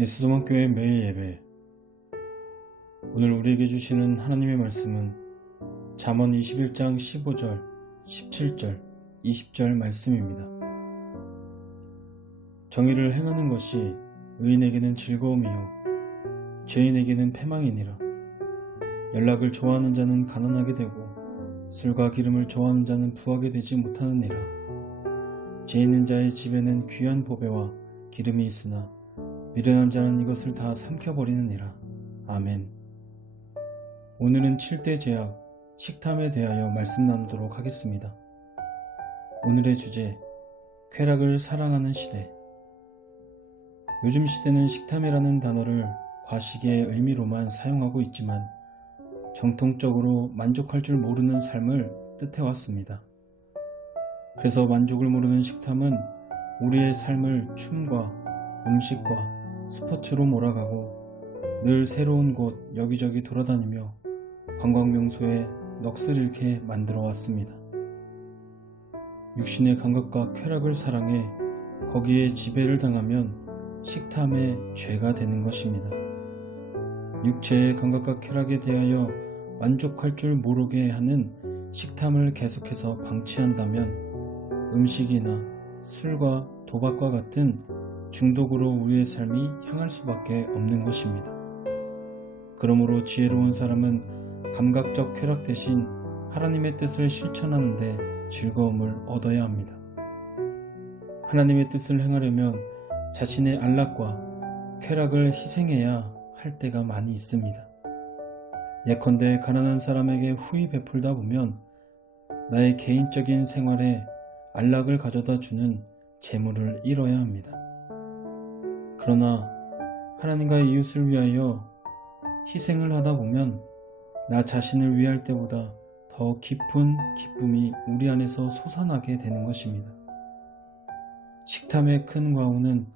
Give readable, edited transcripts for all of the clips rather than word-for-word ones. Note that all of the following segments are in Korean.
예수소망교회 매일 예배. 오늘 우리에게 주시는 하나님의 말씀은 잠언 21장 15절, 17절, 20절 말씀입니다. 정의를 행하는 것이 의인에게는 즐거움이요 죄인에게는 패망이니라. 연락을 좋아하는 자는 가난하게 되고 술과 기름을 좋아하는 자는 부하게 되지 못하느니라. 죄 있는 자의 집에는 귀한 보배와 기름이 있으나 미련한 자는 이것을 다 삼켜버리느니라. 아멘. 오늘은 7대 죄악, 식탐에 대하여 말씀 나누도록 하겠습니다. 오늘의 주제, 쾌락을 사랑하는 시대. 요즘 시대는 식탐이라는 단어를 과식의 의미로만 사용하고 있지만 정통적으로 만족할 줄 모르는 삶을 뜻해왔습니다. 그래서 만족을 모르는 식탐은 우리의 삶을 춤과 음식과 스포츠로 몰아가고 늘 새로운 곳 여기저기 돌아다니며 관광명소에 넋을 잃게 만들어 왔습니다. 육신의 감각과 쾌락을 사랑해 거기에 지배를 당하면 식탐의 죄가 되는 것입니다. 육체의 감각과 쾌락에 대하여 만족할 줄 모르게 하는 식탐을 계속해서 방치한다면 음식이나 술과 도박과 같은 중독으로 우리의 삶이 향할 수밖에 없는 것입니다. 그러므로 지혜로운 사람은 감각적 쾌락 대신 하나님의 뜻을 실천하는 데 즐거움을 얻어야 합니다. 하나님의 뜻을 행하려면 자신의 안락과 쾌락을 희생해야 할 때가 많이 있습니다. 예컨대 가난한 사람에게 후히 베풀다 보면 나의 개인적인 생활에 안락을 가져다 주는 재물을 잃어야 합니다. 그러나 하나님과 이웃을 위하여 희생을 하다 보면 나 자신을 위할 때보다 더 깊은 기쁨이 우리 안에서 솟아나게 되는 것입니다. 식탐의 큰 과오는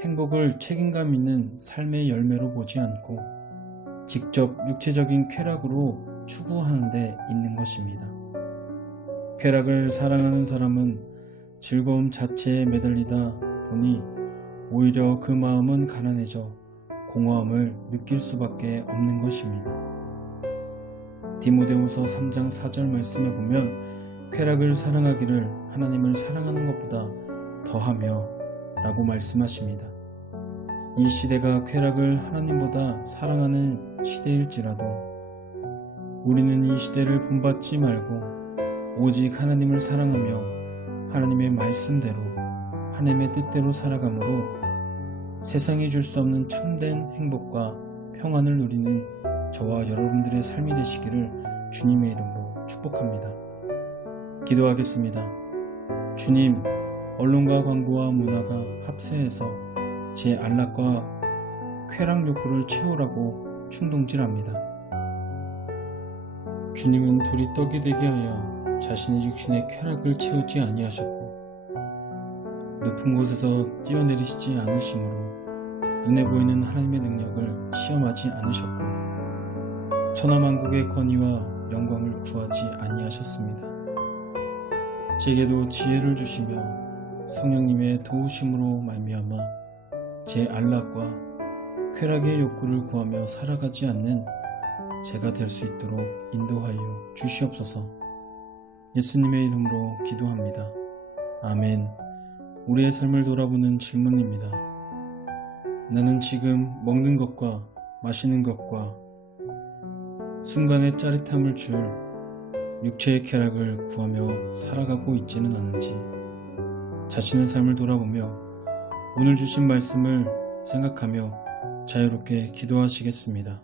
행복을 책임감 있는 삶의 열매로 보지 않고 직접 육체적인 쾌락으로 추구하는 데 있는 것입니다. 쾌락을 사랑하는 사람은 즐거움 자체에 매달리다 보니 오히려 그 마음은 가난해져 공허함을 느낄 수밖에 없는 것입니다. 디모데후서 3장 4절 말씀에 보면 쾌락을 사랑하기를 하나님을 사랑하는 것보다 더하며 라고 말씀하십니다. 이 시대가 쾌락을 하나님보다 사랑하는 시대일지라도 우리는 이 시대를 본받지 말고 오직 하나님을 사랑하며 하나님의 말씀대로 하나님의 뜻대로 살아가므로 세상이 줄 수 없는 참된 행복과 평안을 누리는 저와 여러분들의 삶이 되시기를 주님의 이름으로 축복합니다. 기도하겠습니다. 주님, 언론과 광고와 문화가 합세해서 제 안락과 쾌락 욕구를 채우라고 충동질합니다. 주님은 둘이 떡이 되게 하여 자신의 육신의 쾌락을 채우지 아니하셨고 높은 곳에서 뛰어내리시지 않으시므로 눈에 보이는 하나님의 능력을 시험하지 않으셨고 천하만국의 권위와 영광을 구하지 아니하셨습니다. 제게도 지혜를 주시며 성령님의 도우심으로 말미암아 제 안락과 쾌락의 욕구를 구하며 살아가지 않는 제가 될 수 있도록 인도하여 주시옵소서. 예수님의 이름으로 기도합니다. 아멘. 우리의 삶을 돌아보는 질문입니다. 나는 지금 먹는 것과 마시는 것과 순간의 짜릿함을 줄 육체의 쾌락을 구하며 살아가고 있지는 않은지 자신의 삶을 돌아보며 오늘 주신 말씀을 생각하며 자유롭게 기도하시겠습니다.